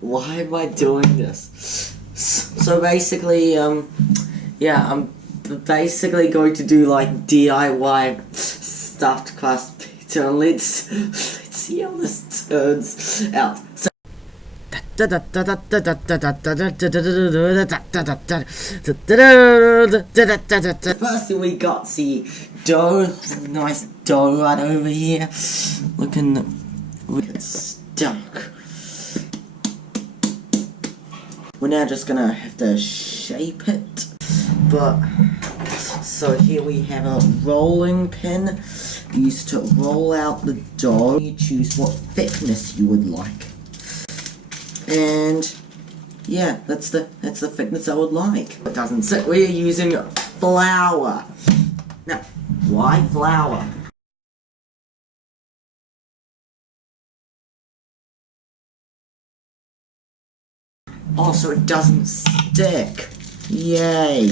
Why am I doing this? So basically, yeah, I'm basically going to do like DIY stuffed crust pizza, and let's see how this turns out. So first we got the dough, nice dough right over here. Look at stuck. We're now just gonna have to shape it, but so here we have a rolling pin used to roll out the dough. You choose what thickness you would like, and yeah, that's the thickness I would like. It doesn't sit. We're using flour. Now, why flour? Also, it doesn't stick. Yay!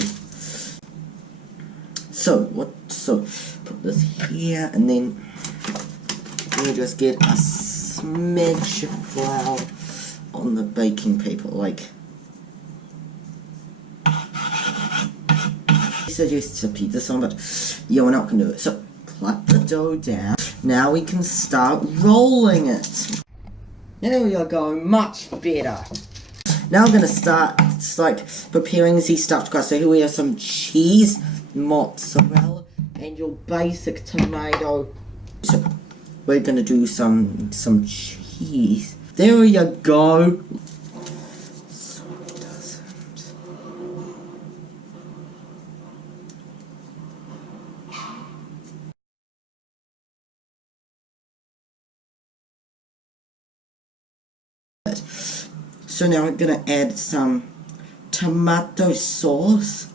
So put this here, and then we just get a smidge of flour on the baking paper, like. He suggests a pizza song, but yeah, we're not gonna do it. So plop the dough down. Now we can start rolling it. There we are, going much better. Now I'm gonna start like preparing the stuffed crust. So here we have some cheese, mozzarella, and your basic tomato. So we're gonna do some cheese. There you go. So it doesn't. So now I'm gonna add some tomato sauce.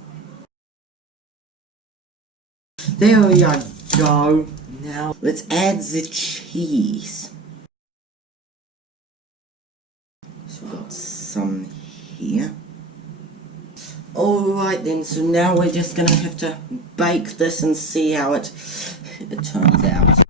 There we go. Now let's add the cheese. So we've got some here. Alright then, so now we're just gonna have to bake this and see how it turns out.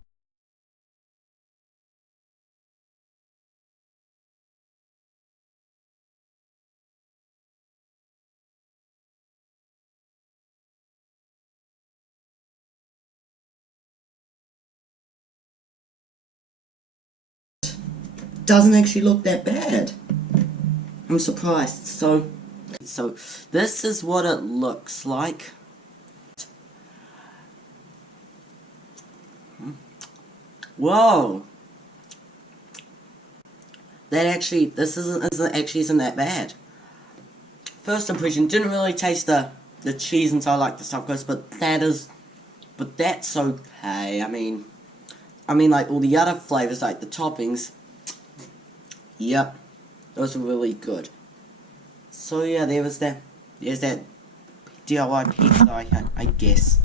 Doesn't actually look that bad. I'm surprised. So this is what it looks like. Whoa! This isn't that bad. First impression, didn't really taste the cheese until I like the stuffed crust, but that's okay. I mean like all the other flavors, like the toppings. Yep, those are really good. So yeah, there's that DIY pizza I guess.